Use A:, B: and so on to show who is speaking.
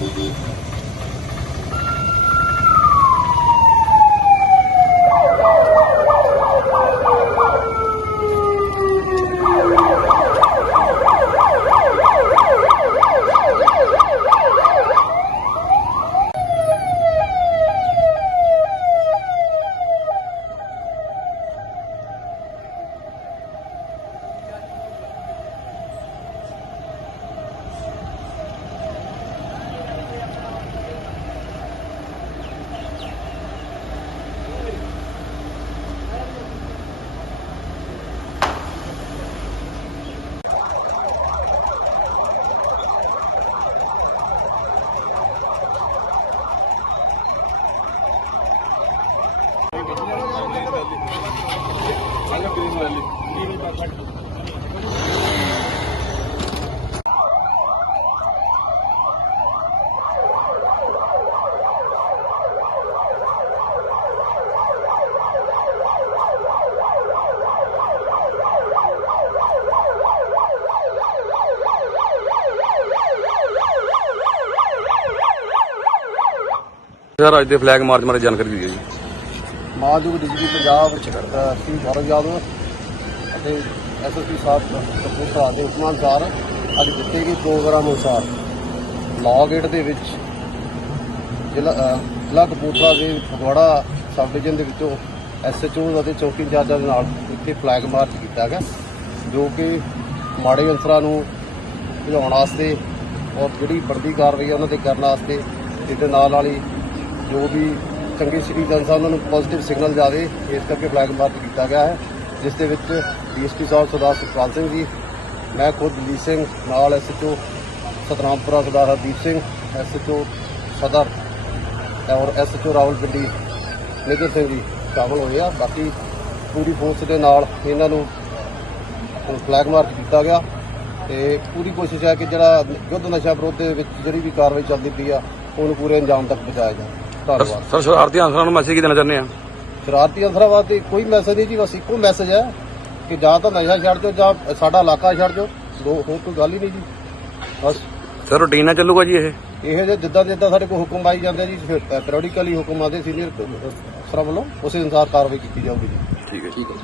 A: Thank you. Sir ਅੱਜ ਦੇ flag March ਬਾਰੇ ਜਾਣਕਾਰੀ ਦਿਓ ਜੀ।
B: ਮਾਨਯੋਗ ਡਿਜੀਪੀ ਪੰਜਾਬ ਅ, ਸ਼੍ਰੀ ਗੌਰਵ ਯਾਦਵ ਅਤੇ ਐਸਐਸਪੀ ਸਾਹਿਬ ਕਪੂਰਥਲਾ ਦੇ ਹੁਕਮਾਂ ਅਨੁਸਾਰ ਅੱਜ ਦਿੱਤੇ ਗਏ ਪ੍ਰੋਗਰਾਮ ਅਨੁਸਾਰ ਲਾਅ ਗੇਟ ਦੇ ਵਿੱਚ ਜ਼ਿਲ੍ਹਾ ਜ਼ਿਲ੍ਹਾ ਕਪੂਰਥਲਾ ਦੇ ਫਗਵਾੜਾ ਸਬ ਡਿਵੀਜ਼ਨ ਦੇ ਵਿੱਚੋਂ ਐਸਐਚਓ ਅਤੇ ਚੌਕੀ ਇੰਚਾਰਜਾਂ ਦੇ ਨਾਲ ਇੱਥੇ ਫਲੈਗ ਮਾਰਚ ਕੀਤਾ ਗਿਆ ਜੋ ਕਿ ਮਾੜੇ ਅਨਸਰਾਂ ਨੂੰ ਭਜਾਉਣ ਵਾਸਤੇ ਔਰ ਜਿਹੜੀ ਵਰਦੀ ਕਾਰਵਾਈ ਉਹਨਾਂ ਤੇ ਕਰਨ ਵਾਸਤੇ ਇਹਦੇ ਨਾਲ ਨਾਲ ਹੀ ਜੋ ਵੀ ਚੰਗੇ ਸਿਟੀਜ਼ਨਸ ਆ ਉਹਨਾਂ ਨੂੰ ਪੋਜ਼ਿਟਿਵ ਸਿਗਨਲ ਜਾਵੇ, ਇਸ ਕਰਕੇ ਫਲੈਗ ਮਾਰਚ ਕੀਤਾ ਗਿਆ ਹੈ, ਜਿਸ ਦੇ ਵਿੱਚ ਡੀਐਸਪੀ ਸਾਹਿਬ ਸਰਦਾਰ ਸੁਖਪਾਲ ਸਿੰਘ ਜੀ, ਮੈਂ ਖੁਦ ਦਲੀਪ ਸਿੰਘ, ਨਾਲ ਐਸਐਚਓ ਸਤਨਾਮਪੁਰਾ ਸਰਦਾਰ ਹਰਦੀਪ ਸਿੰਘ ਐਸਐਚਓ ਸਦਰ ਔਰ ਐਸਐਚਓ ਰਾਵਲਪਿੰਡੀ ਨਿਗਰ ਸਿੰਘ ਜੀ ਸ਼ਾਮਲ ਹੋਏ ਆ। ਬਾਕੀ ਪੂਰੀ ਫੋਰਸ ਦੇ ਨਾਲ ਇਹਨਾਂ ਨੂੰ ਫਲੈਗ ਮਾਰਚ ਕੀਤਾ ਗਿਆ ਤੇ ਪੂਰੀ ਕੋਸ਼ਿਸ਼ ਹੈ ਕਿ ਜਿਹੜਾ ਯੁੱਧ ਨਸ਼ਾ ਵਿਰੋਧ ਦੇ ਵਿੱਚ ਜਿਹੜੀ ਵੀ ਕਾਰਵਾਈ ਚੱਲਦੀ ਪਈ ਆ, ਉਹਨੂੰ ਪੂਰੇ ਅੰਜਾਮ ਤੱਕ ਪਹੁੰਚਾਇਆ ਜਾਵੇ। ਧੰਨਵਾਦ।
A: ਸਰ ਸ਼ਰਾਰਤੀ ਅਨਸਰਾਂ ਨੂੰ ਮੈਸੇਜ ਕੀ ਦੇਣਾ ਚਾਹੁੰਦੇ ਆ?
B: ਸ਼ਰਾਰਤੀ ਅਨਸਰਾਂ ਵਾਸਤੇ ਕੋਈ ਮੈਸੇਜ ਨਹੀਂ ਜੀ ਬਸ ਇੱਕੋ ਮੈਸੇਜ ਹੈ ਕਿ ਜਾਂ ਤਾਂ ਨਸ਼ਾ ਛੱਡ ਦਿਓ ਜਾਂ ਸਾਡਾ ਇਲਾਕਾ ਛੱਡ ਦਿਓ। ਦੋ ਹੋਰ ਕੋਈ ਗੱਲ ਹੀ ਨਹੀਂ ਜੀ। ਬਸ।
A: ਸਰ ਰੂਟੀਨ ਨਾਲ ਚੱਲੂਗਾ ਜੀ ਇਹ?
B: ਇਹ ਜੇ ਜਿੱਦਾਂ ਜਿੱਦਾਂ ਸਾਡੇ ਕੋਲ ਹੁਕਮ ਆਈ ਜਾਂਦੇ ਜੀ ਪੈਰੀਓਡਿਕਲੀ ਹੁਕਮ ਆਦੇ ਸੀਨੀਅਰ ਅਫਸਰਾਂ ਵੱਲੋਂ ਉਸੇ ਅਨੁਸਾਰ ਕਾਰਵਾਈ ਕੀਤੀ ਜਾਊਗੀ ਜੀ।
A: ਠੀਕ ਹੈ
B: ਠੀਕ ਹੈ